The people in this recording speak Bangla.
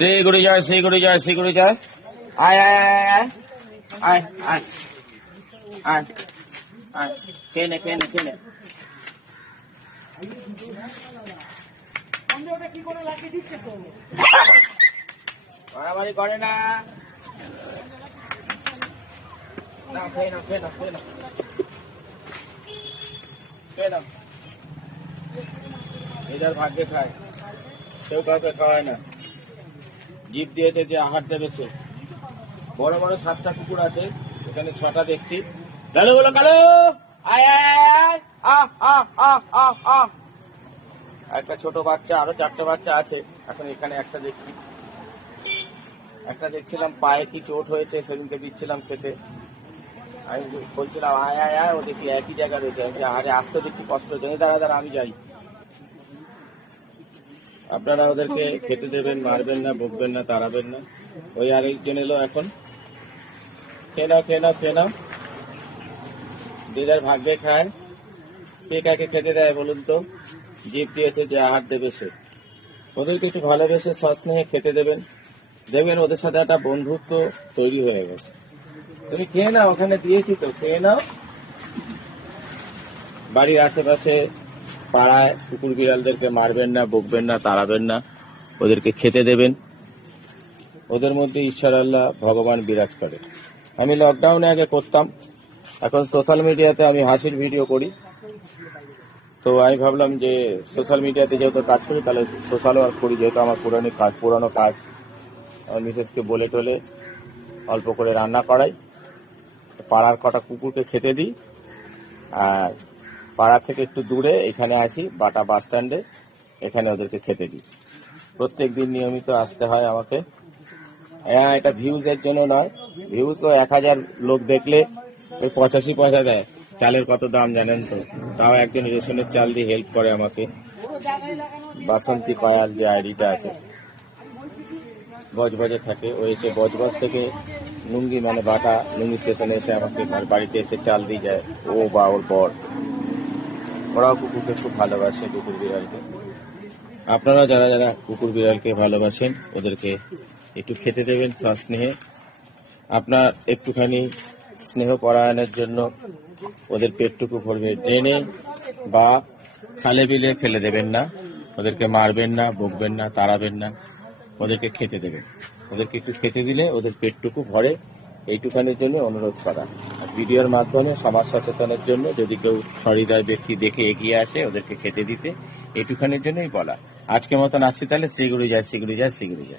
শিগুড়ি যায় শিগুড়ি যায় শিগুড়ি যায়। আয় আয় আয় আয় আয়। আয় আয় খেয়ে নে খেয়ে নে খেয়ে নে। মারামারি করে না। না, খেয়ে না খেয়ে না খেয়ে না খেয়ে না এটার ভাগ্যে খায়। কেউ কাউকে খাওয়ায় না। জীব দিয়েছে যে আহার দেবে সে বড় বড় সাতটা কুকুর আছে, এখানে ছটা দেখছি। কালো বলো, কালো! একটা ছোট বাচ্চা, আরও চারটে বাচ্চা আছে। এখন এখানে একটা দেখছি। একটা দেখছিলাম পায়ে কি চোট হয়েছে, সেদিনকে দিচ্ছিলাম খেতে। আমি বলছিলাম, আয় আয় আয় ও দেখি একই জায়গায় রয়েছে। আরে, আসতে দেখছি, কষ্ট হচ্ছে। দাঁড়া দাঁড়া, আমি যাই। আপনারা ওদেরকে খেতে দেবেন, মারবেন না বকবেন না, তাড়াবেন না। ওই আরেকজন এলো এখন। খেয়ে নাও খেয়ে নাও খেয়ে নাও। দিদার ভাগ্যে খায়। কে কাকে খেতে দেয় বলুন তো? জীব দিয়েছে যে আহার দেবে সে। ওদেরকে একটু ভালোবেসে সস্নেহে খেতে দেবেন। দেখবেন ওদের সাথে একটা বন্ধুত্ব তৈরি হয়ে গেছে। তুমি খেয়ে নাও, ওখানে দিয়েছি তো, খেয়ে নাও। বাড়ির আশেপাশে পাড়ায় কুকুর বিড়ালদেরকে মারবেন না, বকবেন না, তাড়াবেন না, ওদেরকে খেতে দেবেন। ওদের মধ্যে ঈশ্বর আল্লাহ ভগবান বিরাজ করে। আমি লকডাউনে আগে করতাম, এখন সোশ্যাল মিডিয়াতে আমি হাসির ভিডিও করি। তো আমি ভাবলাম যে সোশ্যাল মিডিয়াতে যেহেতু কাজ করি, তাহলে সোশ্যাল ওয়ার্ক করি, যেহেতু আমার পুরানো কাজ পুরানো কাজ আমার মিসেসকে বলে টলে অল্প করে রান্না করাই। পাড়ার কটা কুকুরকে খেতে দিই, আর পাড়া থেকে একটু দূরে, এখানে আসি, বাটা বাস স্ট্যান্ডে, এখানে ওদেরকে খেতে দিই। প্রত্যেক দিন নিয়মিত আসতে হয় আমাকে। হ্যাঁ এটা ভিউজ এর জন্য নয়। ভিউজ তো এক হাজার লোক দেখলে ওই পঁচাশি পয়সা দেয়। চালের কত দাম জানেন তো? তাও একজন রেশনের চাল দিয়ে হেল্প করে আমাকে। বাসন্তী কয়াল যে আইডিটা আছে। বজবজে থাকে। ও এসে বজবজ থেকে লুঙ্গি মানে বাটা, লুঙ্গি স্টেশনে এসে আমাকে বাড়িতে এসে চাল দিয়ে যায়। ও বা ওর বর। ওরাও কুকুরকে খুব ভালোবাসে, কুকুর বিড়ালকে। আপনারা যারা যারা কুকুর বিড়ালকে ভালোবাসেন, ওদেরকে একটু খেতে দেবেন স্নেহে। আপনার একটুখানি স্নেহ পরায়ণের জন্য ওদের পেটটুকু ভরবে ড্রেনে বা খালে বিলে ফেলে দেবেন না। ওদেরকে মারবেন না, বকবেন না, তাড়াবেন না। ওদেরকে খেতে দেবেন। ওদেরকে একটু খেতে দিলে ওদের পেটটুকু ভরে এইটুখানির জন্য অনুরোধ করা। ভিডিওর মাধ্যমে সমাজ সচেতনের জন্য যদি কেউ সহৃদয় ব্যক্তি দেখে এগিয়ে আসে ওদেরকে খেতে দিতে এইটুখানির জন্যই বলা। আজকে মতন আসছি তাহলে শ্রীগুড়ি যায় শ্রীগুড়ি যায় শ্রীগুড়ি যায়